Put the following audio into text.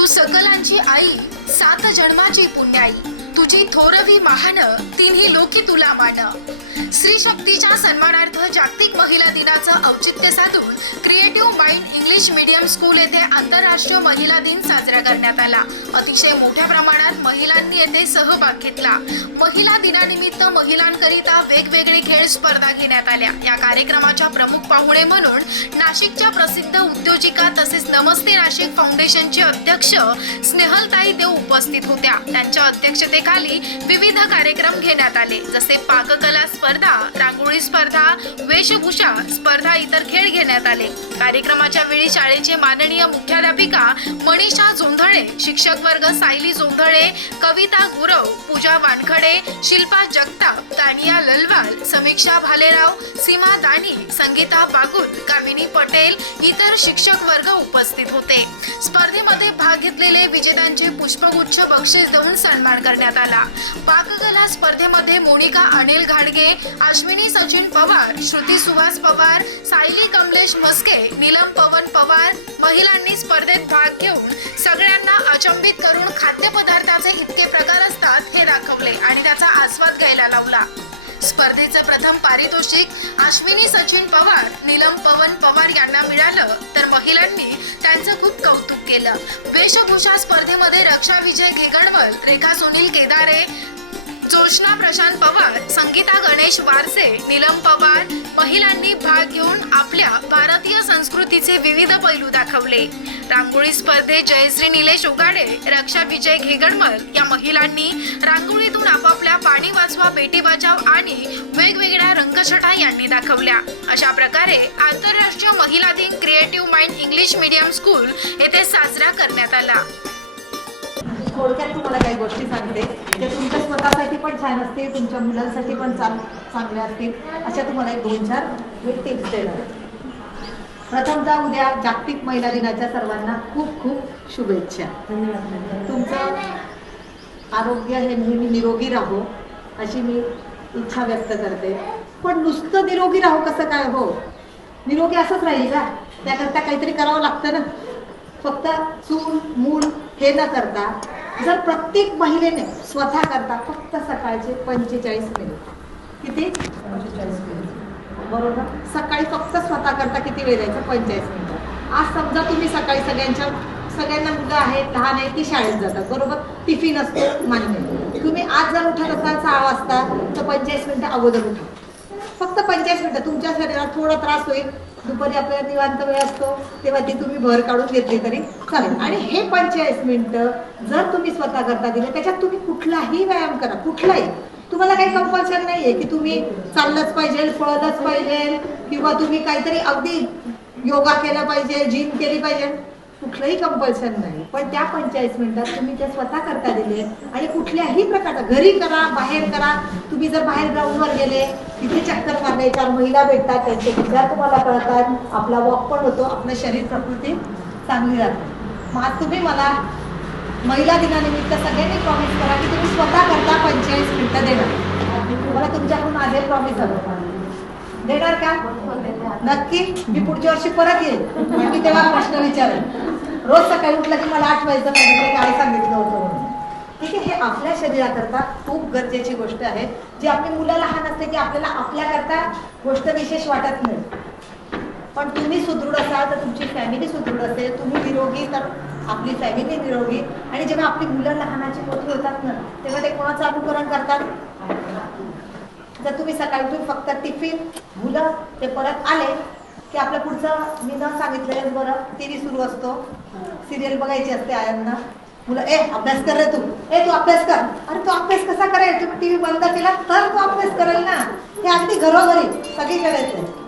तू सकलांची आई सात जन्माची पुण्याई. तुझी थोरवी महान तिन्ही लोकी तुला मान. स्त्री शक्तीच्या सन्मानार्थ जागतिक महिला दिनाचं औचित्य साधून creative mind English medium school येथे आंतरराष्ट्रीय महिला दिन साजरा करण्यात आला. अतिशय मोठ्या प्रमाणात महिलांनी येथे सहभाग घेतला. महिला दिनानिमित्त महिलांकरिता वेगवेगळे खेळ स्पर्धा घेण्यात आल्या. या कार्यक्रमाच्या प्रमुख पाहुणे म्हणून नाशिकच्या प्रसिद्ध उद्योजिका तसेच नमस्ते नाशिक फाउंडेशनचे अध्यक्ष स्नेहलताई देव उपस्थित होत्या. त्यांच्या अध्यक्षतेखाली विविध कार्यक्रम घेण्यात आले. जसे पाककला स्पर्धा रांगोळी स्पर्धा वेशभूषा स्पर्धा इतर खेळ घेण्यात आले. कार्यक्रमाच्या वेळी शाळेचे माननीय मुख्याध्यापिका मनीषा जोंधळे शिक्षक वर्ग सायली जोंधळे कविता गुरव पूजा वानखडे शिल्पा जगताप तानिया ललवाल समीक्षा भालेराव सीमा दानी संगीता बागुल इतर शिक्षक वर्ग उपस्थित होते. स्पर्धेमध्ये भाग घेतलेले विजेत्यांचे पुष्पगुच्छ बक्षीस देऊन सन्मान करण्यात आला. पाककला स्पर्धेमध्ये मोनिका अनिल घाडगे अश्विनी सचिन पवार श्रुती सुहास पवार सायली कमलेश मस्के नीलम पवन पवार महिलांनी स्पर्धेत भाग घेऊन सगळ्यांना अचंबित करून खाद्यपदार्थाचे इतके प्रकार असतात हे दाखवले आणि त्याचा आस्वाद घ्यायला लावला. स्पर्धेचं प्रथम पारितोषिक अश्विनी सचिन पवार नीलम पवन पवार यांना मिळालं. तर महिलांनी त्यांचं खूप कौतुक केलं. वेशभूषा स्पर्धेमध्ये रक्षा विजय घेगडवर रेखा सुनील केदारे जोशना प्रशांत पवार संगीता गणेश वारसे नीलम पवार महिलांनी भाग घेऊन आपल्या भारतीय संस्कृतीचे विविध पैलू दाखवले. रांगोळी स्पर्धेत जयश्री निलेश उगाडे रक्षा विजय घेगडमल या महिलांनी रांगोळीतून आपापल्या पाणी वाचवा बेटी बचाव आणि वेगवेगळ्या रंगछटा यांनी दाखवल्या. अशा प्रकारे आंतरराष्ट्रीय महिला दिन creative mind English medium school येथे साजरा करण्यात आला. थोडक्यात तुम्हाला काही गोष्टी सांगते. तुमच्या स्वतःसाठी पण छान असते तुमच्या मुलांसाठी पण चांग चांगल्या असतील. अशा तुम्हाला एक दोन चार मी टिप्स देणार आहे. प्रथमतः उद्या जागतिक महिला दिनाच्या सर्वांना खूप खूप शुभेच्छा. तुमचं आरोग्य हे नेहमी निरोगी राहो अशी मी इच्छा व्यक्त करते. पण नुसतं निरोगी राहू कसं काय हो? निरोगी असंच राहील का? त्याकरता काहीतरी करावं लागतं ना. फक्त चूल मूल हे न करता जर प्रत्येक महिलेने स्वतः करता फक्त सकाळचे पंचेचाळीस मिनिट किती? पंचेचाळीस मिनिट बरोबर. सकाळी फक्त स्वतः करता किती वेळ द्यायचा? पंचेचाळीस मिनिटं आज समजा तुम्ही सकाळी सगळ्यांच्या सगळ्यांना मुलं आहेत लहान आहेत ती शाळेत जातात. बरोबर? टिफिन असतो मान्य. तुम्ही आज जर उठत असाल सहा वाजता तर पंचेचाळीस मिनिटं अगोदर उठा. फक्त पंचेचाळीस मिनिटं तुमच्या शरीरात थोडा त्रास होईल दुपारी आपल्याला निवांत वेळ असतो तेव्हा ती तुम्ही भर काढून घेतली तरी चालेल. आणि हे पंचेचाळीस मिनिटं जर तुम्ही स्वतः करता दिले त्याच्यात तुम्ही कुठलाही व्यायाम करा कुठलाही. तुम्हाला काही कंपल्शन नाहीये की तुम्ही चाललंच पाहिजे पळलंच पाहिजे किंवा तुम्ही काहीतरी अगदी योगा केला पाहिजे जिम केली पाहिजे. कुठलंही कंपल्शन नाही. पण त्या पंचेचाळीस मिनिटात तुम्ही ते स्वतः करता दिले आणि कुठल्याही प्रकारचा घरी करा बाहेर करा. तुम्ही जर बाहेर ग्राउंडवर गेले तिथे चक्कर मारले चार महिला भेटतात त्यांचे विचार तुम्हाला कळतात. आपला वॉक पण होतो आपलं शरीर प्रकृती चांगली राहते. मग आज तुम्ही मला महिला दिनानिमित्त सगळ्यांनी प्रॉमिस करा की तुम्ही स्वतः करता पंचेचाळीस मिनिटं देणार मला तुमच्याकडून आधी प्रॉमिस झालं देणार का? नक्की. मी पुढच्या वर्षी परत येईल मी तेव्हा प्रश्न विचारेल रोज सकाळी उठलं की मला आठवायचं माझ्याकडे काय सांगितलं होतं म्हणून. ठीक आहे हे आपल्या शरीराकरता खूप गरजेची गोष्ट आहे. जी आपली मुलं लहान असते की आपल्याला आपल्याकरता गोष्ट विशेष वाटत नाही. पण तुम्ही सुदृढ असाल तर तुमची फॅमिली सुदृढ असेल तुम्ही निरोगी तर आपली फॅमिली निरोगी. आणि जेव्हा आपली मुलं लहानाची मोठी होतात ना तेव्हा ते कोणाचं अनुकरण करतात? जर तुम्ही सकाळी उठून फक्त टिफिन मुलं ते परत आले की आपलं पुढचं मी न सांगितलेलं बरं टी व्ही सुरू असतो. सिरियल बघायची असते आयांना. मुलं ए अभ्यास कर रे तू. ए तू अभ्यास कर. अरे तू अभ्यास कसा करेल? तुम्ही टी व्ही बंद केला तर तू अभ्यास करेल ना. हे अगदी घरोघरी सगळीकडे येते.